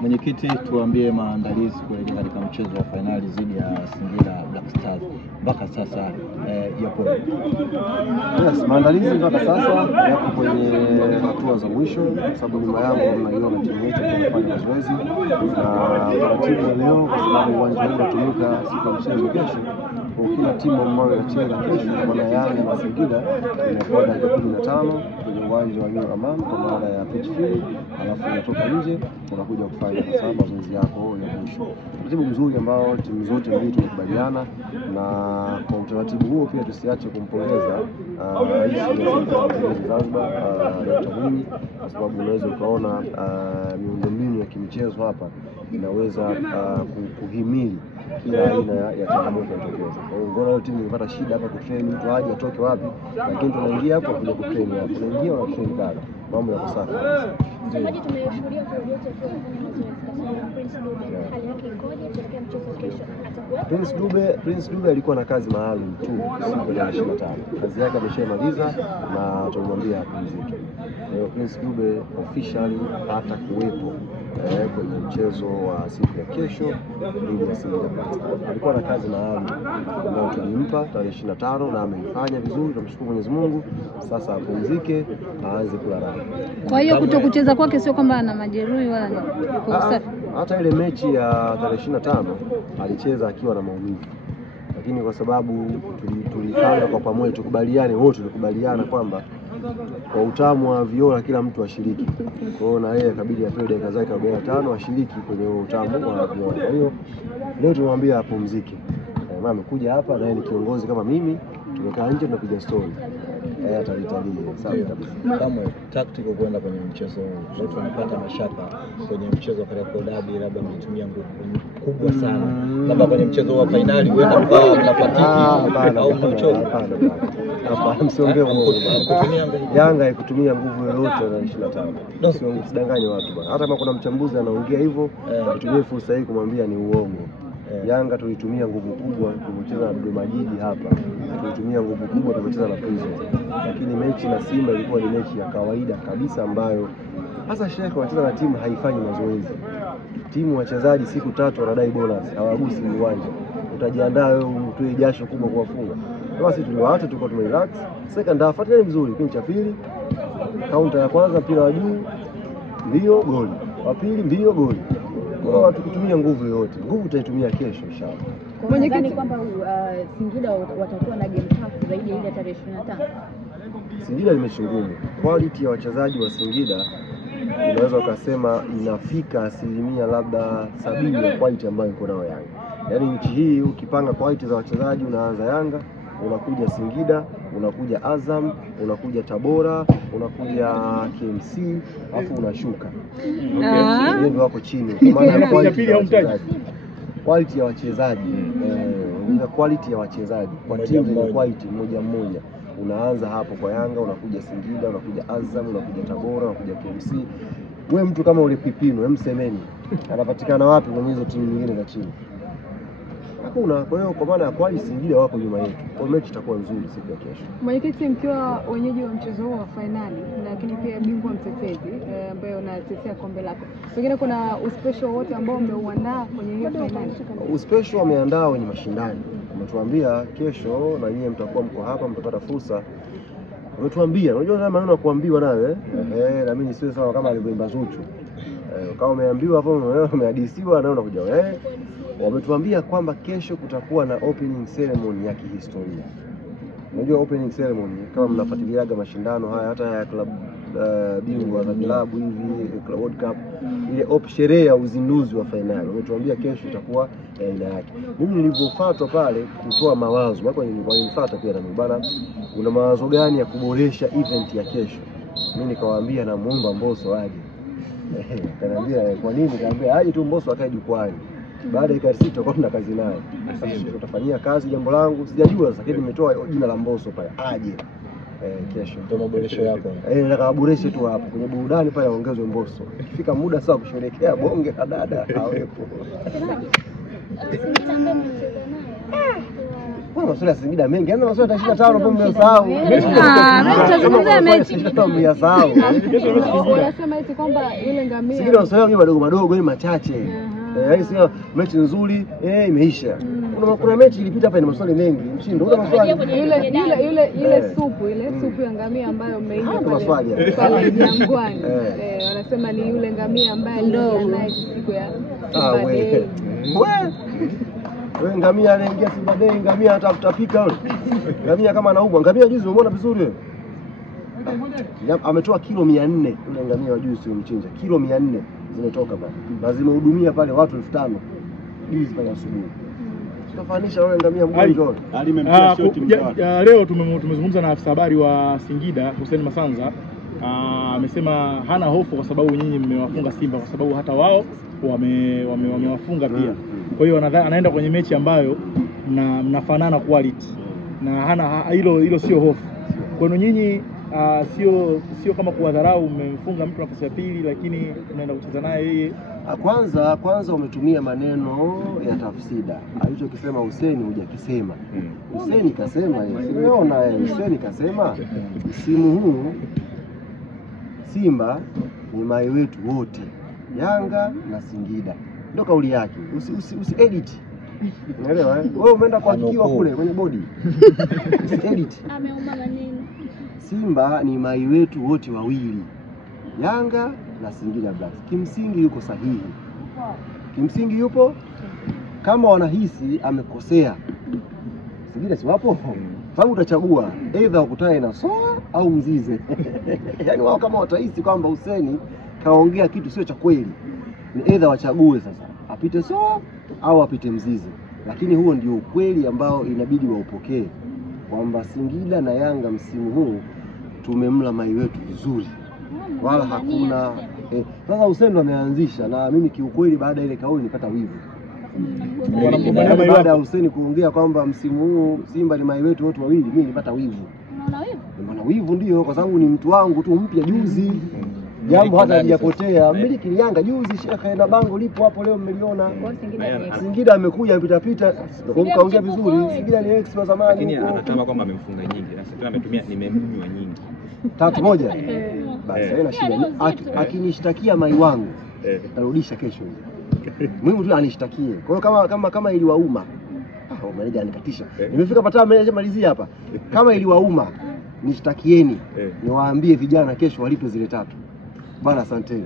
Mwenyekiti, tuambie maandalizi kuelekea katika mchezo wa finali dhidi ya Singida Black Stars mpaka sasa yapo. Yes, maandalizi mpaka sasa yapo kwenye hatua za mwisho, kwa sababu nyuma yangu mnaiona timu yetu inafanya mazoezi na taratibu leo, kwa sababu uwanja huu unatumika siku ya mchezo kesho. Kwa kila timu ambayo inacheza kesho, kwa Yanga na Singida, inakuwa dakika 15 kwenye uwanja wa New Aman kwa maana ya pitch field, alafu unatoka nje unakuja kufanya mazoezi yako ya mwisho. Taratibu mzuri ambao timu zote mbili tumekubaliana, na kwa utaratibu huo pia tusiache kumpongeza Rais wa Zanzibar Dr. Mwinyi, kwa sababu unaweza ukaona miundombinu ya kimichezo hapa inaweza kuhimili kila aina ya changamoto inayotokeza. Kwa hiyo ngona timu imepata shida hapa kutrain, mtu aje atoke wapi, lakini tunaingia hapo kuja kutrain hapo. Tunaingia na train bado. Mambo ya safi. Mchezaji tumeshuhudia kwa wote kwa Prince Dube, hali yake ikoje katika mchezo kesho? Atakuwa Prince Dube alikuwa na kazi maalum tu siku ya 25. Kazi yake ameshamaliza na tumemwambia apumzike. Prince Dube officially hata kuwepo kwenye mchezo wa siku ya kesho dhidi ya Singida Black Stars. Alikuwa na kazi maalum ambayo tulimpa tarehe 25 na ameifanya vizuri, tunamshukuru Mwenyezi Mungu. Sasa apumzike, aanze kula raha. Kwa hiyo kutokucheza kwake sio kwamba ana majeruhi wala yuko safi. Hata ile mechi ya tarehe 25 alicheza akiwa na maumivu, lakini kwa sababu tulipanga kwa pamoja, tukubaliane wote, tulikubaliana kwamba kwa utamu wa viola kila mtu ashiriki. Kwa hiyo na yeye kabidi apewe dakika zake 45 ashiriki kwenye utamu wa viola. Kwa hiyo leo tumemwambia apumzike. Mama amekuja hapa na yeye ni kiongozi kama mimi, tumekaa nje tunapiga story. Atalitalia sawa kabisa. Kama tactical kwenda kwenye mchezo huu, watu wanapata mashaka kwenye mchezo wa Kariakoo Derby, labda mtumia nguvu kubwa sana. Labda kwenye mchezo wa finali wewe mkao mnafatiki au mnachoka. Hapa msiongee uongo. Yanga haikutumia nguvu yoyote na 25. Sio msidanganye watu bwana. Hata kama kuna mchambuzi anaongea hivyo, tutumie fursa hii kumwambia ni uongo. Yanga tulitumia nguvu kubwa tumecheza na Dodoma Jiji hapa. Tulitumia nguvu kubwa tumecheza na Prison. Lakini mechi na Simba ilikuwa ni mechi ya kawaida kabisa ambayo hasa Sheikh wanacheza na timu haifanyi mazoezi. Timu wachezaji siku 3 wanadai bonus, hawagusi uwanja. Utajiandaa wewe umtoe jasho kubwa kuwafunga. Basi tuliwaacha, tulikuwa tumerelax. Second half hata vizuri, kipindi cha pili counter ya kwanza mpira wa juu ndio goli. Wa pili ndio goli. Kwa hiyo tukitumia nguvu yoyote, nguvu tutaitumia kesho inshallah. Mwenyekiti, kwamba Singida watakuwa na game tough zaidi ile tarehe 25. Singida ni mechi ngumu. Quality ya wachezaji wa Singida unaweza ukasema inafika 70% labda 70 ya quality ambayo iko nayo Yanga. Yaani nchi hii ukipanga quality za wachezaji, unaanza Yanga, unakuja Singida, unakuja Azam, unakuja Tabora, unakuja KMC, afu unashuka. Okay. Ndio hapo chini. Kwa maana quality ya wachezaji, quality ya wachezaji kwa timu ni quality moja. Unaanza hapo kwa Yanga, unakuja Singida, unakuja Azam, unakuja Tabora, unakuja KMC. Wewe mtu kama ule Pipino, msemeni, anapatikana wapi kwenye hizo timu nyingine za chini? Hakuna. Kwa hiyo kwa maana ya kweli Singida wako nyuma yetu. Kwa mechi itakuwa nzuri siku ya kesho. Mwenyekiti, mkiwa wenyeji wa mchezo huu wa finali, lakini pia bingwa mtetezi ambaye unatetea kombe lako, pengine kuna uspecial wote ambao umeuandaa kwenye hiyo finali? Uspecial ameandaa wenye mashindano. Umetuambia kesho na nyinyi mtakuwa mko hapa, mtapata fursa. Umetuambia, unajua na maneno ya kuambiwa nawe, na mimi siwe sawa kama alivyoimba Zuchu. Kama umeambiwa hapo umehadisiwa na unakuja wewe. Wametuambia kwamba kesho kutakuwa na opening ceremony ya kihistoria. Unajua opening ceremony kama mnafuatiliaga mashindano haya hata ya club bingwa za klabu hivi, Club World Cup, ile sherehe ya uzinduzi wa finali. Wametuambia kesho itakuwa aina yake. Mimi nilipofuatwa pale kutoa mawazo, wako walinifuata pia na bwana, una mawazo gani ya kuboresha event ya kesho? Mimi nikawaambia na muomba Mbosso aje. Kaniambia kwa nini? Kaniambia aje tu Mbosso akae jukwani. Baada ya kazi tutakuwa tuna kazi naye. Sasa tutafanyia kazi jambo langu. Sijajua sasa, lakini nimetoa jina la Mbosso pale. Aje kesho. Ndio maboresho yako. Nataka aboreshe tu hapo. Kwenye burudani pale ongezwe Mbosso. Ikifika muda sawa kusherehekea bonge la dada awepo. Kuna maswali ya Singida mengi. Yaani maswali ya 25 ambayo mmesahau. Mimi tutazungumzia mechi. Mmesahau. Unasema eti kwamba yule ngamia Singida maswali madogo madogo ni machache. Yaani sio mechi nzuri imeisha. Kuna mechi ilipita hapa ina maswali mengi. Mshindo una maswali. Ile supu ya ngamia ambayo umeinywa pale Jangwani. Wanasema ni yule ngamia ambaye ndio naye siku ya Simba Day. Wewe ngamia anaingia Simba Day, ngamia atapika yule. Ngamia kama anaumwa. Ngamia juzi umeona vizuri wewe? Ametoa kilo 400 yule ngamia wa juzi umchinja. Kilo 400 zimetoka pale. Na zimehudumia pale watu 5000 juzi pale asubuhi. Tutafanisha wale ngamia mgonjwa. Leo tumezungumza na afisa habari wa Singida Hussein Masanza. Amesema hana hofu kwa sababu nyinyi mmewafunga Simba, kwa sababu hata wao wamewafunga pia. Kwa hiyo anaenda kwenye mechi ambayo mnafanana quality na hana hilo sio hofu. Kwa hiyo nyinyi sio kama kuwadharau, mmemfunga mtu nafasi ya pili lakini unaenda kucheza naye yeye. Kwanza umetumia maneno ya tafsida. Alichokisema Hussein hujakisema. Hussein kasema unaona Hussein kasema msimu huu Simba ni mai wetu wote, Yanga na Singida. Ndio kauli yake. Usi edit. Unaelewa Wewe umeenda kuhakikiwa kule kwenye bodi. Usi edit. Ameomba maneno. Simba ni mai wetu wote wawili, Yanga na Singida Blacks. Kimsingi yuko sahihi. Kimsingi yupo. Kama wanahisi amekosea, Singida si wapo? Sababu utachagua either ukutae na Soa au Mzize. Yaani wao kama watahisi kwamba Hussein kaongea kitu sio cha kweli, ni either wachague sasa apite Soa au apite Mzize. Lakini huo ndio ukweli ambao inabidi waupokee, kwamba Singida na Yanga msimu huu tumemla mai wetu vizuri, wala hakuna sasa Hussein ndo ameanzisha, na mimi kiukweli baada ile kauli nipata wivu. Baada ya Hussein kuongea kwamba msimu huu Simba ni mai wetu wote wawili, mimi nilipata wivu. Unaona wivu ndio, kwa sababu ni mtu wangu tu mpya juzi. Jambo hata halijapotea. Mmiliki ni Yanga juzi, shekhe, na bango lipo hapo leo mmeliona. Singida amekuja mpita kaongea vizuri. Singida ni ex wa zamani. Lakini anasema kwamba amemfunga nyingi na sasa ametumia nimemnywa nyingi. 3-1. Basi haina shida. Akinishtakia mai wangu tarudisha kesho. Muhimu tu anishtakie. Kwa hiyo kama iliwauma, meneja anikatisha. Nimefika pataa meneja malizia hapa. Kama iliwauma nishtakieni. Niwaambie vijana kesho walipe zile 3. Bana asanteni.